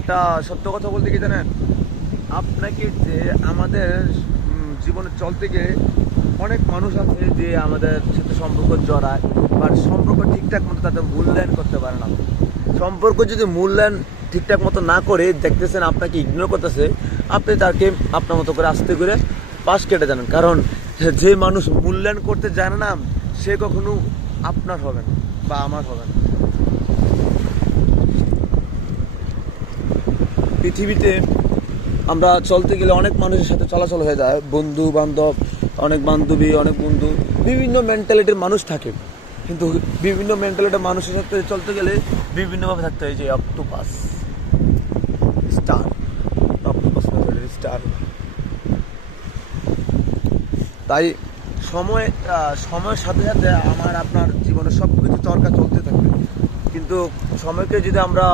একটা সত্য কথা বলতে কি জানেন, আপনাকে যে আমাদের জীবনে চলতে গিয়ে অনেক মানুষ আছে যে আমাদের সাথে সম্পর্ক জড়ায়, বাট সম্পর্ক ঠিকঠাক মতো তাদের মূল্যায়ন করতে পারে না। সম্পর্ক যদি মূল্যায়ন ঠিকঠাক মতো না করে দেখতেছেন আপনাকে ইগনোর করতেছে, আপনি তাকে আপনার মতো করে আস্তে করে পাশ কেটে জানেন। কারণ যে মানুষ মূল্যায়ন করতে জানে না, সে কখনো আপনার হবে না বা আমার হবে না। পৃথিবীতে আমরা চলতে গেলে অনেক মানুষের সাথে চলাচল হয়ে যায়, বন্ধু বান্ধব, অনেক বান্ধবী, অনেক বন্ধু, বিভিন্ন মেন্টালিটির মানুষ থাকে। কিন্তু বিভিন্ন মেন্টালিটির মানুষের সাথে চলতে গেলে বিভিন্নভাবে থাকতে হয়। যে অক্টোপাস স্টার, অক্টোপাস স্টার। তাই সময়ের সাথে সাথে আমার আপনার জীবনে সব কিছু চরকা চলতে থাকবে, কিন্তু সময়কে যদি আমরা